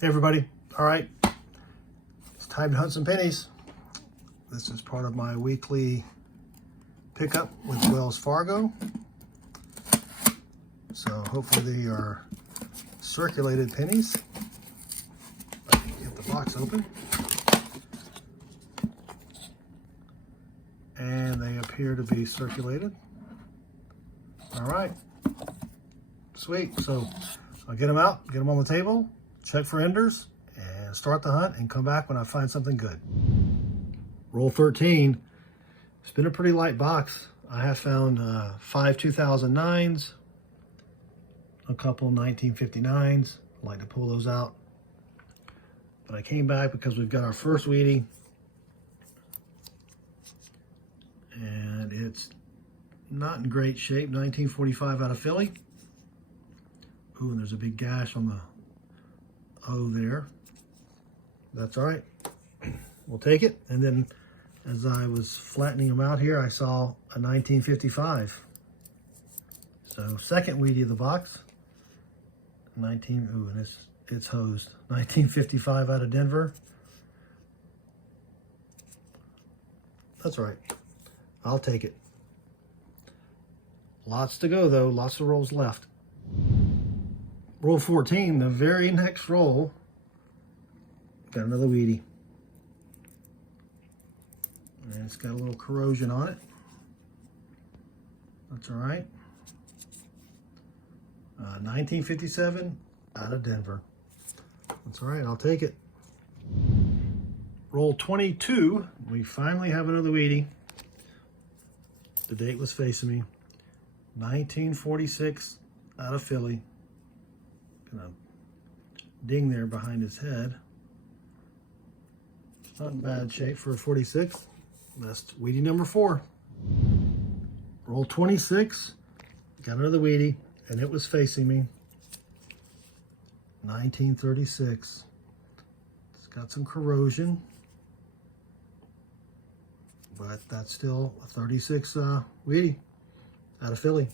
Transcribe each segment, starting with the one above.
Hey everybody, all right, it's time to hunt some pennies. This is part of my weekly pickup with Wells Fargo. So hopefully they are circulated pennies. I can get the box open. And they appear to be circulated. All right, sweet. So I'll get them out, get them on the table, check for enders, and start the hunt and come back when I find something good. Roll 13. It's been a pretty light box. I have found 5 2009s, a couple 1959s. I like to pull those out. But I came back because we've got our first wheatie. And it's not in great shape. 1945 out of Philly. Ooh, and there's a big gash on the O there. That's all right. We'll take it. And then as I was flattening them out here, I saw a 1955. So second wheatie of the box. Ooh, and it's hosed. 1955 out of Denver. That's all right. I'll take it. Lots to go though, lots of rolls left. Roll 14, the very next roll, got another wheatie. And it's got a little corrosion on it. That's all right. 1957 out of Denver. That's all right, I'll take it. Roll 22, we finally have another wheatie. The date was facing me. 1946 out of Philly. Gonna ding there behind his head. Not in bad shape for a 46. That's wheatie number 4. Roll 26. Got another wheatie, and it was facing me. 1936. It's got some corrosion, but that's still a 36 wheatie out of Philly.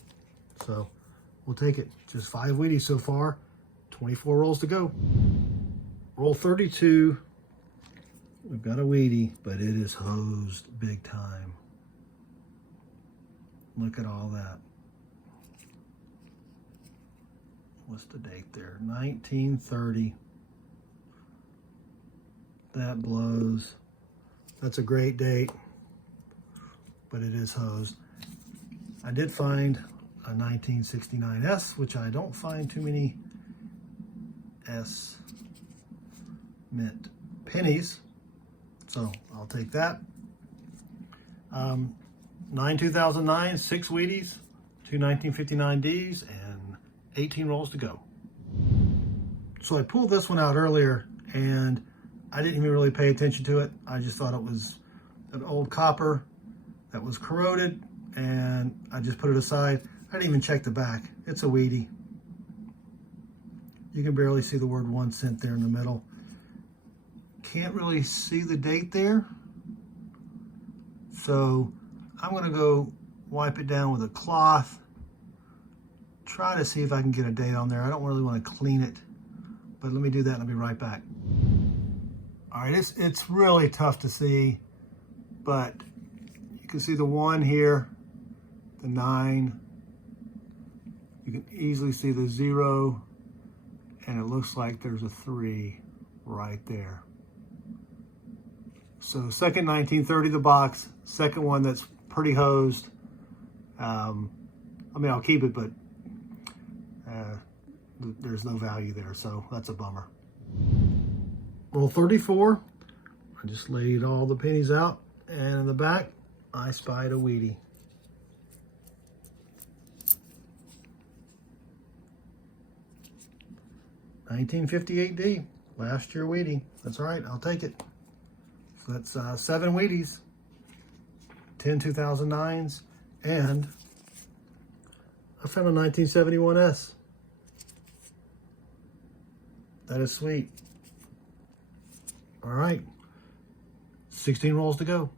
So we'll take it. Just 5 wheaties so far. 24 rolls to go. Roll 32. We've got a wheatie, but it is hosed big time. Look at all that. What's the date there? 1930. That blows. That's a great date, but it is hosed. I did find a 1969S, which I don't find too many S mint pennies, so I'll take that. 9 2009, 6 wheaties, 2 1959Ds, and 18 rolls to go. So I pulled this one out earlier, and I didn't even really pay attention to it. I just thought it was an old copper that was corroded, and I just put it aside. I didn't even check the back. It's a wheatie. You can barely see the word 1 cent there in the middle. Can't really see the date there. So I'm gonna go wipe it down with a cloth. Try to see if I can get a date on there. I don't really want to clean it, but let me do that and I'll be right back. All right, it's really tough to see, but you can see the 1 here, the 9. You can easily see the 0, and it looks like there's a 3 right there. So second 1930 the box, second one that's pretty hosed. I mean, I'll keep it, but there's no value there, so that's a bummer. Roll 34. I just laid all the pennies out, and in the back, I spied a wheatie. $1958D, last year wheatie. That's all right, I'll take it. So that's 7 wheaties, 10 2009s, and I found a 1971S. That is sweet. All right, 16 rolls to go.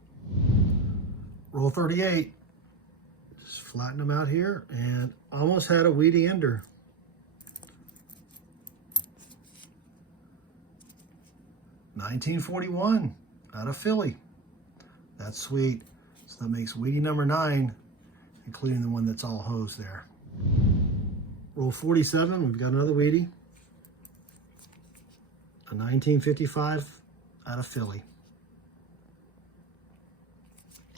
Roll 38. Just flatten them out here, and almost had a wheatie ender. 1941 out of Philly. That's sweet. So that makes wheatie number 9, including the one that's all hosed there. Roll 47, we've got another wheatie. A 1955 out of Philly.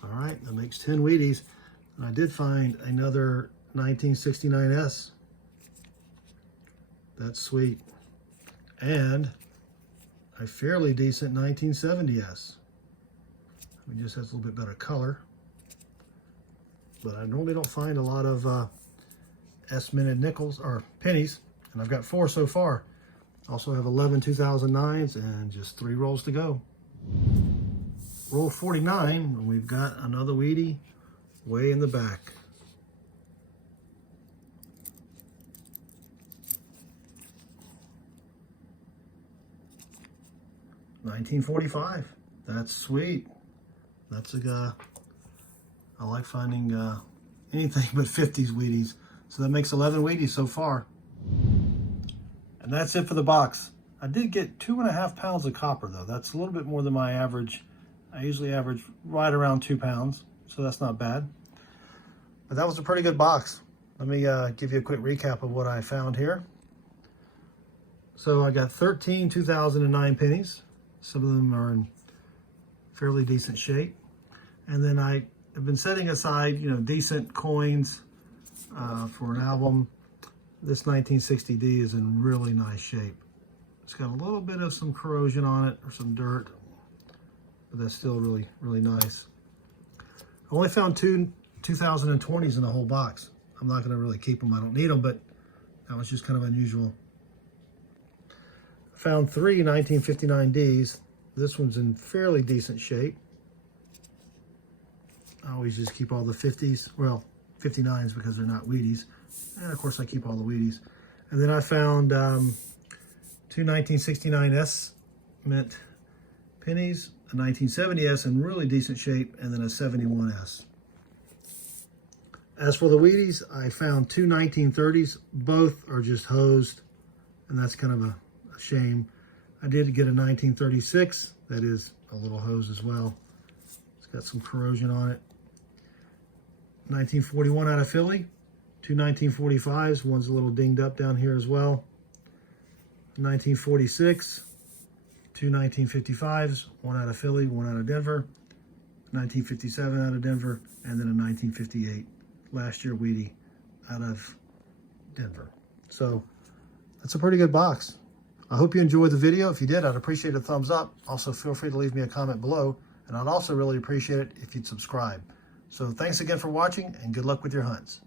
All right, that makes 10 wheaties. And I did find another 1969S. That's sweet. And a fairly decent 1970S. It just has a little bit better color. But I normally don't find a lot of S-minted nickels or pennies, and I've got 4 so far. Also have 11 2009s and just 3 rolls to go. Roll 49, and we've got another wheatie way in the back. $19.45. That's sweet. That's a I like finding anything but 50s wheaties. So that makes 11 wheaties so far. And that's it for the box. I did get 2.5 pounds of copper though. That's a little bit more than my average. I usually average right around 2 pounds, so that's not bad. But that was a pretty good box. Let me give you a quick recap of what I found here. So I got 13 2009 pennies. Some of them are in fairly decent shape. And then I have been setting aside, decent coins for an album. This 1960D is in really nice shape. It's got a little bit of some corrosion on it or some dirt, but that's still really, really nice. I only found 2 2020s in the whole box. I'm not going to really keep them. I don't need them, but that was just kind of unusual. I found 3 1959Ds. This one's in fairly decent shape. I always just keep all the 50s, well, 59s because they're not wheaties. And of course I keep all the wheaties. And then I found 2 1969S mint pennies, a 1970S in really decent shape, and then a 71S. As for the wheaties, I found 2 1930s. Both are just hosed, and that's kind of a shame. I did get a 1936 that is a little hosed as well. It's got some corrosion on it. 1941 out of Philly. 2 1945s. One's a little dinged up down here as well. 1946. 2 1955s. One out of Philly, one out of Denver. 1957 out of Denver, and then a 1958 last year wheatie out of Denver. So that's a pretty good box. I hope you enjoyed the video. If you did, I'd appreciate a thumbs up. Also, feel free to leave me a comment below, and I'd also really appreciate it if you'd subscribe. So thanks again for watching, and good luck with your hunts.